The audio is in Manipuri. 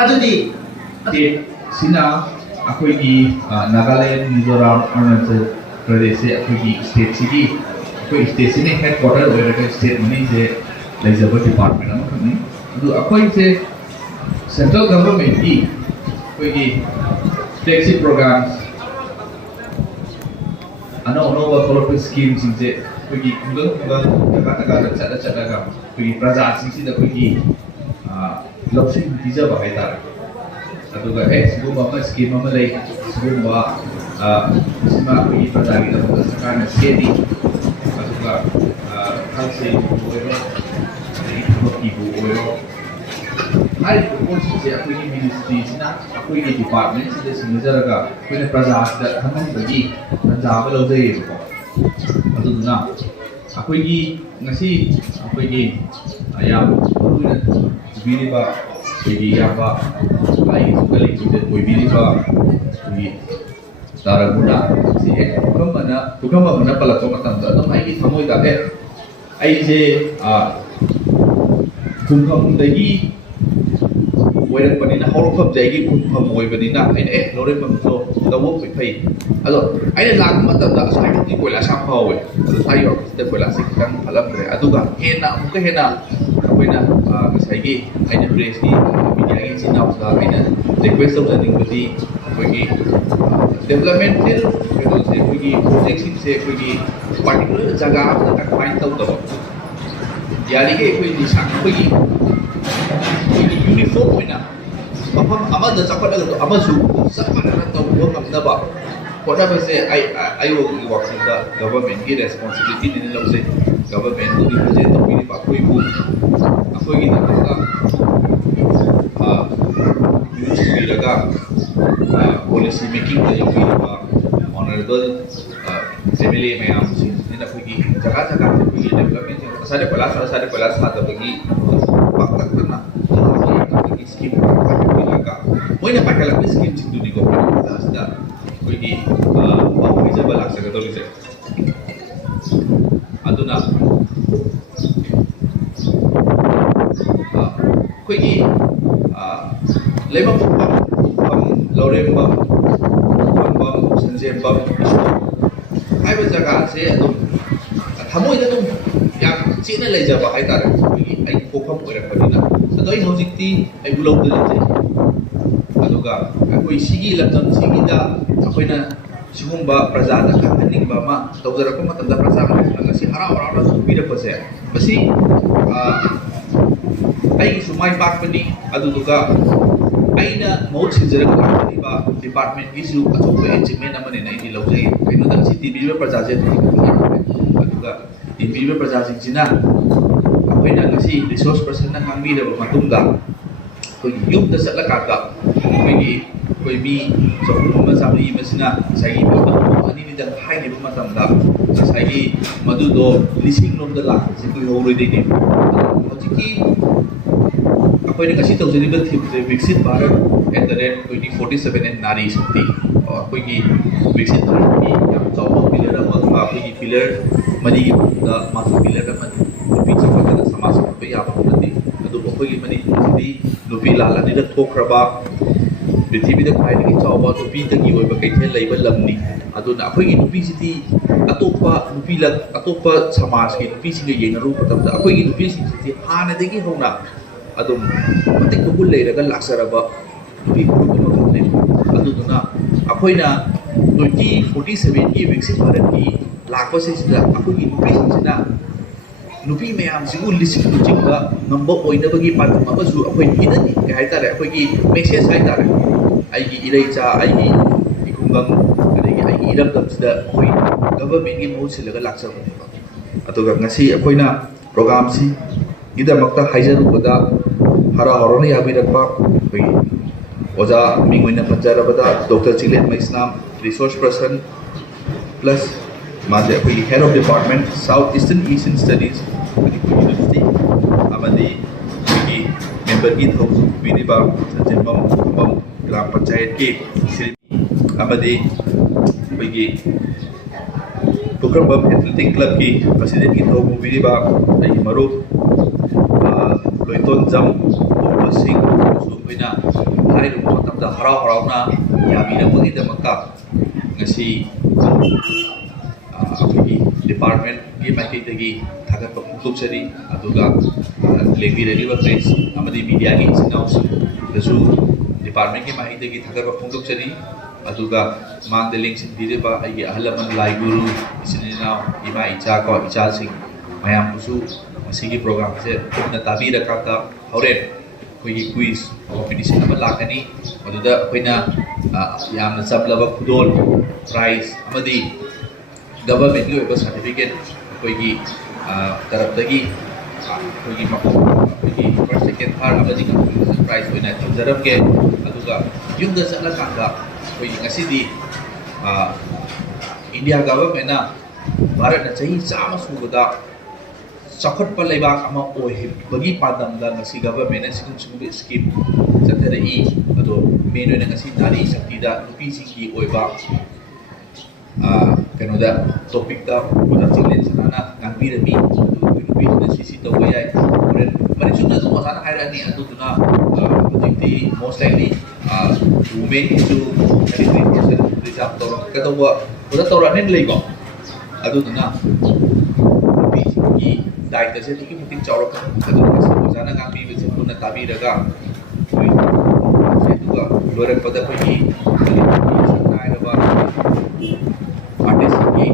ꯑꯗꯨꯗꯤ ꯁꯤꯅ ꯑꯩꯈꯣꯏꯒꯤ ꯅꯥꯒꯥꯂꯦꯟ ꯃꯤꯖꯣꯔꯥꯝ ꯑꯔꯨꯅꯥꯆꯜ ꯄ꯭ꯔꯗꯦꯁꯁꯦ ꯑꯩꯈꯣꯏꯒꯤ ꯁ꯭ꯇꯦꯠꯁꯤꯒꯤ ꯑꯩꯈꯣꯏ ꯁ꯭ꯇꯦꯠꯁꯤꯅ ꯍꯦꯗ ꯀ꯭ꯋꯥꯔꯇꯔ ꯑꯣꯏꯔꯒ ꯁ꯭ꯇꯦꯠ ꯃꯅꯨꯡꯁꯦ ꯂꯩꯖꯕ ꯗꯤꯄꯥꯔꯠꯃꯦꯟ ꯑꯃꯈꯛꯅꯤ ꯑꯗꯨ ꯑꯩꯈꯣꯏꯁꯦ ꯁꯦꯟꯇ꯭ꯔꯦꯜ ꯒꯚꯔꯟꯃꯦꯟꯠꯀꯤ ꯑꯩꯈꯣꯏꯒꯤ ꯐ꯭ꯂꯦꯛꯁꯤꯞ ꯄ꯭ꯔꯣꯒ꯭ꯔꯥꯝ ꯑꯅꯧ ꯑꯅꯧꯕ ꯊꯣꯛꯂꯛꯄ ꯁ꯭ꯀꯤꯝꯁꯤꯡꯁꯦ ꯑꯩꯈꯣꯏꯒꯤ ꯈꯨꯡꯒꯪ ꯖꯒꯥ ꯆꯠꯂꯒ ꯑꯩꯈꯣꯏꯒꯤ ꯄ꯭ꯔꯖꯥꯁꯤꯡꯁꯤꯗ ꯑꯩꯈꯣꯏꯒꯤ ꯂꯧꯁꯤꯡ ꯄꯤꯖꯕ ꯍꯥꯏꯇꯥꯔꯦ ꯑꯗꯨꯒ ꯁꯤꯒꯨꯝꯕ ꯑꯃ ꯁ꯭ꯀꯤꯝ ꯑꯃ ꯂꯩ ꯁꯤꯒꯨꯝꯕ ꯁꯤꯃ ꯑꯩꯈꯣꯏꯒꯤ ꯄ꯭ꯔꯖꯥꯒꯤꯗꯃꯛꯇ ꯁꯔꯀꯥꯔꯅ ꯁꯦꯝꯃꯤ ꯑꯗꯨꯒ ꯍꯛꯁꯦꯜꯒꯤꯕꯨ ꯑꯣꯏꯔꯣ ꯑꯗꯒꯤ ꯊꯕꯛꯀꯤꯕꯨ ꯑꯣꯏꯔꯣ ꯍꯥꯏꯔꯤꯕ ꯄꯣꯠꯁꯤꯡꯁꯦ ꯑꯩꯈꯣꯏꯒꯤ ꯃꯤꯅꯤꯁꯇ꯭ꯔꯤꯁꯤꯅ ꯑꯩꯈꯣꯏꯒꯤ ꯗꯤꯄꯥꯔꯠꯃꯦꯟꯁꯤꯗ ꯁꯤꯟꯅꯖꯔꯒ ꯑꯩꯈꯣꯏꯅ ꯄ꯭ꯔꯖꯥꯁꯤꯗ ꯈꯪꯍꯟꯕꯒꯤ ꯇꯟꯖꯥ ꯑꯃ ꯂꯧꯖꯩꯌꯦꯕꯀꯣ ꯑꯗꯨꯗꯨꯅ ꯑꯩꯈꯣꯏꯒꯤ ꯉꯁꯤ ꯑꯩꯈꯣꯏꯒꯤ ꯌꯥꯝ ꯃꯔꯨꯑꯣꯏꯅ ꯎꯕꯤꯔꯤꯕ ꯑꯩꯈꯣꯏꯒꯤ ꯏꯌꯥꯝꯕ ꯑꯩꯒꯤꯁꯨ ꯀꯂꯤꯛꯇ ꯑꯣꯏꯕꯤꯔꯤꯕ ꯑꯩꯈꯣꯏꯒꯤ ꯇꯥꯔꯒꯨꯅ ꯁꯤ ꯍꯦꯛ ꯄꯨꯈꯝ ꯑꯃꯅ ꯄꯜꯂꯛꯄ ꯃꯇꯝꯗ ꯑꯗꯨꯝ ꯑꯩꯒꯤ ꯊꯃꯣꯏꯗ ꯑꯩꯁꯦ ꯈꯨꯡꯒꯪꯗꯒꯤ ꯑꯣꯏꯔꯛꯄꯅꯤꯅ ꯍꯧꯔꯛꯐꯝꯁꯦ ꯑꯩꯒꯤ ꯈꯨꯡꯒꯪ ꯑꯣꯏꯕꯅꯤꯅ ꯑꯩꯅ ꯂꯧꯔꯦꯟꯕꯝꯗꯣ ꯇꯧꯕ ꯐꯩ ꯑꯗꯣ ꯑꯩꯅ ꯂꯥꯛꯄ ꯃꯇꯝꯗ ꯑꯁ꯭ꯋꯥꯏꯗꯗꯤ ꯀꯣꯏꯂꯥꯁ ꯌꯥꯝ ꯐꯥꯎꯋꯦ ꯑꯗꯣ ꯁ꯭ꯋꯥꯏ ꯌꯧꯔꯛꯄꯁꯤꯗ ꯀꯣꯏꯂꯥꯁꯁꯦ ꯈꯤꯇꯪ ꯐꯠꯂꯝꯗ꯭ꯔꯦ ꯑꯗꯨꯒ ꯑꯃꯨꯛꯀ ꯍꯦꯟꯅ ꯑꯩꯈꯣꯏꯅ ꯉꯁꯥꯏꯒꯤ ꯑꯩꯅ ꯄ꯭ꯔꯦꯁꯀꯤ ꯃꯤꯗꯤꯌꯥꯒꯤ ꯏꯆꯤꯟ ꯏꯅꯥꯎꯁꯤꯗ ꯑꯩꯅ ꯔꯤꯀ꯭ꯋꯦꯁ ꯇꯧꯖꯅꯤꯡꯕꯗꯤ ꯑꯩꯈꯣꯏꯒꯤ ꯗꯦꯕꯂꯞꯃꯦꯟꯇꯦꯜ ꯀꯩꯅꯣꯁꯦ ꯑꯩꯈꯣꯏꯒꯤ ꯄ꯭ꯔꯣꯖꯦꯛꯁꯤꯡꯁꯦ ꯑꯩꯈꯣꯏꯒꯤ ꯄꯥꯔꯇꯤꯀꯨꯂꯔ ꯖꯒꯥ ꯑꯃꯗ ꯀꯟꯐꯥꯏꯟ ꯇꯧꯗꯕ ꯌꯥꯔꯤꯈꯩ ꯑꯩꯈꯣꯏꯒꯤ ꯌꯨꯅꯤꯐꯣꯔꯝ ꯑꯣꯏꯅ ꯃꯐꯝ ꯑꯃꯗ ꯆꯥꯎꯈꯠꯂꯒꯁꯨ ꯑꯃꯁꯨ ꯆꯞ ꯃꯥꯟꯅꯅ ꯇꯧꯕ ꯉꯝꯅꯕ ꯍꯣꯠꯅꯕꯁꯦ ꯑꯩꯒꯤ ꯋꯥꯈꯜꯗ ꯒꯚꯔꯟꯃꯦꯟꯠꯀꯤ ꯔꯦꯁꯄꯣꯟꯁꯤꯕꯤꯂꯤꯇꯤꯅꯦꯅ ꯂꯧꯖꯩ ꯒꯚꯔꯟꯃꯦꯟꯠꯕꯨ ꯔꯤꯄ꯭ꯔꯖꯦꯟ ꯇꯧꯕꯤꯔꯤꯕ ꯑꯩꯈꯣꯏꯒꯤꯗꯃꯛꯇ ꯌꯨꯝꯁꯤꯟꯕꯤꯔꯒ ꯄꯣꯂꯤꯁꯤ ꯃꯦꯀꯤꯡꯗ ꯌꯥꯎꯕꯤꯔꯤꯕ ꯑꯣꯅꯔꯦꯕꯜ MLA ꯃꯌꯥꯝꯁꯤꯡꯁꯤꯅ ꯑꯩꯈꯣꯏꯒꯤ ꯖꯒꯥ ꯖꯒꯥꯁꯦ ꯑꯩꯈꯣꯏꯒꯤ ꯗꯦꯕꯂꯞꯃꯦꯟꯁꯦ ꯑꯁ꯭ꯋꯥꯏꯗ ꯀꯣꯏꯂꯥꯁ ꯊꯥꯗꯕꯒꯤ ꯄꯥꯛꯇꯛꯅꯅ ꯊꯥꯕꯒꯤ ꯁ꯭ꯀꯤꯝ ꯄꯥꯏꯈꯠꯄꯤꯔꯒ ꯃꯣꯏꯅ ꯄꯥꯏꯈꯠꯂꯛꯄ ꯁ꯭ꯀꯤꯝꯁꯤꯡꯗꯨꯅꯤꯀꯣ ꯄ꯭ꯔꯖꯥꯁꯤꯗ ꯑꯩꯈꯣꯏꯒꯤ ꯄꯥꯎ ꯄꯤꯖꯕ ꯂꯥꯛꯆꯒꯗꯧꯔꯤꯁꯦ ꯑꯗꯨꯅ ꯑꯩꯈꯣꯏꯒꯤ ꯂꯩꯃꯄꯣꯛꯄꯝ ꯂꯧꯔꯦꯝꯕꯝ ꯈꯣꯟꯕꯝ ꯁꯟꯖꯦꯝꯕꯝ ꯍꯥꯏꯕ ꯖꯒꯥꯁꯦ ꯑꯗꯨꯝ ꯊꯃꯣꯏꯗ ꯑꯗꯨꯝ ꯌꯥꯝ ꯆꯦꯠꯅ ꯂꯩꯖꯕ ꯍꯥꯏꯇꯥꯔꯦ ꯑꯩꯈꯣꯏꯒꯤ ꯑꯩꯒꯤ ꯄꯣꯛꯐꯝ ꯑꯣꯏꯔꯛꯄꯅꯤꯅ ꯑꯗꯣ ꯑꯩ ꯍꯧꯖꯤꯛꯇꯤ ꯑꯩ ꯎꯂꯧꯗ ꯂꯩꯖꯩ ꯑꯗꯨꯒ ꯑꯩꯈꯣꯏ ꯁꯤꯒꯤ ꯂꯝꯗꯝꯁꯤꯒꯤꯗ ꯑꯩꯈꯣꯏꯅ ꯁꯤꯒꯨꯝꯕ प्रजाꯗ ꯈꯪꯍꯟꯅꯤꯡꯕ ꯑꯃ ꯇꯧꯖꯔꯛꯄ ꯃꯇꯝꯗ प्रजा ꯃꯌꯥꯝꯅ ꯉꯁꯤ ꯍꯔꯥꯎ ꯍꯔꯥꯎꯅ ꯄꯤꯔꯛꯄꯁꯦ ꯃꯁꯤ ꯑꯩꯒꯤꯁꯨ ꯃꯥꯏ ꯄꯥꯛꯄꯅꯤ ꯑꯗꯨꯗꯨꯒ ꯑꯩꯅ ꯃꯍꯨꯠ ꯁꯤꯟꯖꯔꯒ ꯂꯥꯛꯆꯔꯤꯕ ꯗꯤꯄꯥꯔꯠꯃꯦꯟꯠꯀꯤꯁꯨ ꯑꯆꯧꯕ ꯑꯦꯆꯤꯞꯃꯦꯟ ꯑꯃꯅꯦꯅ ꯑꯩꯗꯤ ꯂꯧꯖꯩ ꯀꯩꯅꯣꯗ ꯉꯁꯤ ꯇꯤꯟꯕꯤꯔꯤꯕ प्रजाꯁꯦ ꯑꯗꯨꯒ ꯇꯤꯟꯕꯤꯔꯤꯕ प्रजाꯁꯤꯡꯁꯤꯅ ꯑꯩꯈꯣꯏꯅ ꯉꯁꯤ ꯔꯤꯁꯣꯔꯁ ꯄꯔꯁꯟꯅ ꯉꯥꯡꯕꯤꯔꯕ ꯃꯇꯨꯡꯗ ꯑꯩꯈꯣꯏꯒꯤ ꯌꯨꯝꯗ ꯆꯠꯂꯀꯥꯟꯗ ꯑꯩꯈꯣꯏ ꯃꯤ ꯆꯍꯨꯝ ꯑꯃ ꯆꯥꯝꯃꯔꯤ ꯑꯃꯁꯤꯅ ꯉꯁꯥꯏꯒꯤ ꯃꯤ ꯑꯅꯤꯗꯪ ꯍꯥꯏꯅꯕ ꯃꯇꯝꯗ ꯉꯁꯥꯏꯒꯤ ꯃꯗꯨꯗꯣ ꯂꯤꯁꯤꯡ ꯂꯣꯝꯗ ꯂꯥꯛꯄꯁꯦ ꯀꯨꯏꯍꯧꯔꯣꯏꯗꯣꯏꯅꯦ ꯍꯧꯖꯤꯛꯀꯤ ꯑꯩꯈꯣꯏꯅ ꯉꯁꯤ ꯇꯧꯖꯔꯤꯕ ꯊꯤꯝꯁꯦ ꯕꯤꯛꯁꯤꯠ ꯚꯥꯔꯠ @2047 ꯑꯦꯟ ꯅꯥꯔꯤ ꯁꯛꯇꯤ ꯑꯩꯈꯣꯏꯒꯤ ꯕꯤꯛꯁꯤꯠ ꯚꯥꯔꯠꯀꯤ ꯌꯥꯝ ꯆꯥꯎꯕ ꯄꯤꯂꯔ ꯑꯃ ꯑꯩꯈꯣꯏꯒꯤ ꯄꯤꯂꯔ ꯃꯔꯤꯒꯤ ꯃꯅꯨꯡꯗ ꯃꯥꯁꯨ ꯄꯤꯂꯔ ꯑꯃꯅꯤ ꯅꯨꯄꯤ ꯆꯥꯎꯈꯠꯇꯅ ꯁꯃꯥꯖ ꯆꯥꯎꯈꯠꯄ ꯌꯥꯕ ꯍꯧꯅꯗꯦ ꯑꯗꯨꯕꯨ ꯑꯩꯈꯣꯏꯒꯤ ꯃꯅꯤꯄꯨꯔꯁꯤꯗꯤ ꯅꯨꯄꯤ ꯂꯥꯜ ꯑꯅꯤꯔꯛ ꯊꯣꯛꯈ꯭ꯔꯕ ꯄ꯭ꯔꯤꯊꯤꯕꯤꯗ ꯈ꯭ꯋꯥꯏꯗꯒꯤ ꯆꯥꯎꯕ ꯅꯨꯄꯤꯗꯒꯤ ꯑꯣꯏꯕ ꯀꯩꯊꯦꯜ ꯂꯩꯕ ꯂꯝꯅꯤ ꯑꯗꯨꯅ ꯑꯩꯈꯣꯏꯒꯤ ꯅꯨꯄꯤꯁꯤꯗꯤ ꯑꯇꯣꯞꯄ ꯁꯃꯥꯖꯀꯤ ꯅꯨꯄꯤꯁꯤꯡꯒ ꯌꯦꯡꯅꯔꯨꯕ ꯃꯇꯝꯗ ꯑꯩꯈꯣꯏꯒꯤ ꯅꯨꯄꯤꯁꯤꯡꯁꯤꯗꯤ ꯍꯥꯟꯅꯗꯒꯤ ꯍꯧꯅ ꯑꯗꯨꯝ ꯃꯇꯤꯛ ꯃꯒꯨꯟ ꯂꯩꯔꯒ ꯂꯥꯛꯆꯔꯕ ꯅꯨꯄꯤ ꯐꯨꯔꯨꯞ ꯑꯃꯈꯛꯅꯤ ꯑꯗꯨꯗꯨꯅ ꯑꯩꯈꯣꯏꯅ 2047ꯒꯤ ꯕꯤꯛꯁꯤꯠ ꯚꯥꯔꯠꯀꯤ ꯂꯥꯛꯄꯁꯤꯡꯁꯤꯗ ꯑꯩꯈꯣꯏꯒꯤ ꯅꯨꯄꯤꯁꯤꯡꯁꯤꯅ ꯅꯨꯄꯤ ꯃꯌꯥꯝꯁꯤꯕꯨ ꯂꯤꯁꯤꯡ ꯂꯨꯆꯤꯡꯕ ꯉꯝꯕ ꯑꯣꯏꯅꯕꯒꯤ ꯄꯥꯟꯗꯝ ꯑꯃꯁꯨ ꯑꯩꯈꯣꯏ ꯄꯤꯅꯅꯤ ꯀꯩ ꯍꯥꯏꯇꯥꯔꯦ ꯑꯩꯈꯣꯏꯒꯤ ꯃꯦꯁꯦꯖ ꯍꯥꯏꯇꯥꯔꯦ ꯑꯩꯒꯤ ꯏꯔꯩꯆꯥ ꯑꯩꯒꯤ ꯈꯨꯡꯒꯪ ꯑꯗꯒꯤ ꯑꯩꯒꯤ ꯏꯔꯝꯗꯝꯁꯤꯗ ꯑꯩꯈꯣꯏ ꯒꯚꯔꯟꯃꯦꯟꯠꯒꯤ ꯃꯍꯨꯠ ꯁꯤꯜꯂꯒ ꯂꯥꯛꯆꯕꯅꯦꯕ ꯑꯗꯨꯒ ꯉꯁꯤ ꯑꯩꯈꯣꯏꯅ ꯄ꯭ꯔꯣꯒ꯭ꯔꯥꯝꯁꯤꯒꯤꯗꯃꯛꯇ ꯍꯥꯏꯖꯔꯨꯕꯗ ꯍꯔꯥꯎ ꯍꯔꯥꯎꯅ ꯌꯥꯕꯤꯔꯛꯄ ꯑꯩꯈꯣꯏꯒꯤ ꯑꯣꯖꯥ ꯃꯤꯡ ꯑꯣꯏꯅ ꯄꯟꯖꯔꯕꯗ doctor Chinglen Meisnam resource person ꯄ꯭ꯂꯁ माजे अखोई head of department South Eastern Asian Studies Manipur University अमदी अखोई मेंबर की थौजु बिरिबा संजेंबम बम ग्राम पंचायत की सिरिनी अमदी अखोई पुक्रबम एथलेटिक क्लब की प्रेसिडेंट की थौजु बिरिबा अई मरुप लोइतोन जम सिंह सुबैना ꯍꯥꯏꯔꯤꯕ ꯃꯇꯝꯗ ꯍꯔꯥꯎ ꯍꯔꯥꯎꯅ ꯌꯥꯕꯤꯔꯛꯄꯒꯤꯗꯃꯛꯇ ꯉꯁꯤ ꯑꯩꯈꯣꯏꯒꯤ ꯗꯤꯄꯥꯔꯠꯃꯦꯟꯠꯒꯤ ꯃꯥꯏꯀꯩꯗꯒꯤ ꯊꯥꯒꯠꯄ ꯐꯣꯡꯗꯣꯛꯆꯔꯤ ꯑꯗꯨꯒ ꯂꯦꯡꯕꯤꯔꯛꯂꯤꯕ ꯄ꯭ꯔꯦꯁ ꯑꯃꯗꯤ ꯃꯤडियाꯒꯤ ꯏꯆꯤꯟ ꯏꯅꯥꯎꯁꯤꯡꯗꯁꯨ ꯗꯤꯄꯥꯔꯠꯃꯦꯟꯠꯒꯤ ꯃꯥꯏꯀꯩꯗꯒꯤ ꯊꯥꯒꯠꯄ ꯐꯣꯡꯗꯣꯛꯆꯔꯤ ꯑꯗꯨꯒ ꯃꯥꯡꯗ ꯂꯦꯡꯁꯤꯟꯕꯤꯔꯤꯕ ꯑꯩꯒꯤ ꯑꯍꯜ ꯂꯃꯟ ꯂꯥꯏ ꯒꯨꯔꯨ ꯏꯆꯤꯟ ꯏꯅꯥꯎ ꯏꯃꯥ ꯏꯆꯥ ꯀꯣ ꯏꯆꯥꯁꯤꯡ ꯃꯌꯥꯝꯕꯨꯁꯨ ꯃꯁꯤꯒꯤ ꯄ꯭ꯔꯣꯒ꯭ꯔꯥꯝꯁꯦ ꯄꯨꯟꯅ ꯇꯥꯕꯤꯔꯀꯥꯟꯗ ꯍꯣꯔꯦꯟ ꯑꯩꯈꯣꯏꯒꯤ ꯀ꯭ꯋꯤꯖ ꯀꯣꯝꯄꯤꯇꯤꯁꯟ ꯑꯃ ꯂꯥꯛꯀꯅꯤ ꯃꯗꯨꯗ ꯑꯩꯈꯣꯏꯅ ꯌꯥꯝꯅ ꯆꯝꯂꯕ ꯈꯨꯗꯣꯜ ꯄ꯭ꯔꯥꯏꯖ ꯑꯃꯗꯤ ꯒꯚꯔꯟꯃꯦꯟꯠꯒꯤ ꯑꯣꯏꯕ ꯁꯥꯔꯇꯤꯐꯤꯀꯦꯠ ꯑꯩꯈꯣꯏꯒꯤ ꯇꯔꯞꯇꯒꯤ ꯑꯩꯈꯣꯏꯒꯤ ꯑꯩꯈꯣꯏꯒꯤ ꯐꯥꯔꯁ ꯁꯦꯀꯦꯟ ꯊꯥꯔꯠ ꯑꯃꯗꯤ ꯀꯟꯁꯣꯂꯦꯁꯟ ꯄ꯭ꯔꯥꯏꯖ ꯑꯣꯏꯅ ꯊꯝꯖꯔꯝꯒꯦ ꯑꯗꯨꯒ ꯌꯨꯝꯗ ꯆꯠꯂꯀꯥꯟꯗ ꯑꯩꯈꯣꯏꯒꯤ ꯉꯁꯤꯗꯤ ꯏꯟꯗꯤꯌꯥ ꯒꯚꯔꯟꯃꯦꯟꯠꯅ ꯚꯥꯔꯠꯅ ꯆꯍꯤ 100 ꯁꯨꯕꯗ ꯆꯥꯎꯈꯠꯄ ꯂꯩꯕꯥꯛ ꯑꯃ ꯑꯣꯏꯕꯒꯤ ꯄꯥꯟꯗꯝꯗ ꯉꯁꯤ ꯒꯚꯔꯟꯃꯦꯟꯠꯅ ꯁꯤꯒꯨꯝꯕ ꯁ꯭ꯀꯤꯝ ꯆꯠꯊꯔꯛꯏ ꯑꯗꯣ ꯃꯦꯟ ꯑꯣꯏꯅ ꯉꯁꯤ ꯅꯥꯔꯤ ꯁꯛꯇꯤꯗ ꯅꯨꯄꯤꯁꯤꯡꯒꯤ ꯑꯣꯏꯕ ꯀꯩꯅꯣꯗ ꯇꯣꯄꯤꯛꯇ ꯑꯣꯖꯥ ꯆꯤꯡꯂꯦꯟ ꯁꯅꯥꯅ ꯉꯥꯡꯕꯤꯔꯝꯃꯤ ꯑꯗꯨ ꯑꯩꯈꯣꯏ ꯅꯨꯄꯤꯁꯤꯡꯅ ꯁꯤ ꯇꯧꯕ ꯌꯥꯏ ꯍꯣꯔꯦꯟ ꯃꯔꯤꯁꯨꯅ ꯑꯗꯨꯝ ꯑꯣꯖꯥꯅ ꯍꯥꯏꯔꯛꯑꯅꯤ ꯑꯗꯨꯗꯨꯅ ꯍꯧꯖꯤꯛꯇꯤ ꯃꯣꯁ ꯂꯥꯏꯛꯂꯤ ꯋꯨꯃꯦꯟꯒꯤꯁꯨ 33% ꯔꯤꯖꯥꯔꯚ ꯇꯧꯔꯛꯀꯗꯧꯕ ꯑꯣꯖꯥ ꯇꯧꯔꯛꯑꯅꯤꯅ ꯂꯩꯀꯣ ꯑꯗꯨꯗꯨꯅ ꯅꯨꯄꯤꯁꯤꯡꯒꯤ ꯗꯥꯏꯇꯁꯦ ꯑꯗꯨꯛꯀꯤ ꯃꯇꯤꯛ ꯆꯥꯎꯔꯛꯀꯅꯤ ꯑꯗꯨꯅ ꯉꯁꯤ ꯑꯣꯖꯥꯅ ꯉꯥꯡꯕꯤꯕꯁꯦ ꯄꯨꯟꯅ ꯇꯥꯕꯤꯔꯒ ꯑꯗꯨꯒ ꯂꯣꯏꯔꯛꯄꯗ ꯑꯩꯈꯣꯏꯒꯤ ꯁꯛꯅꯥꯏꯔꯕ आर्टिस्ट की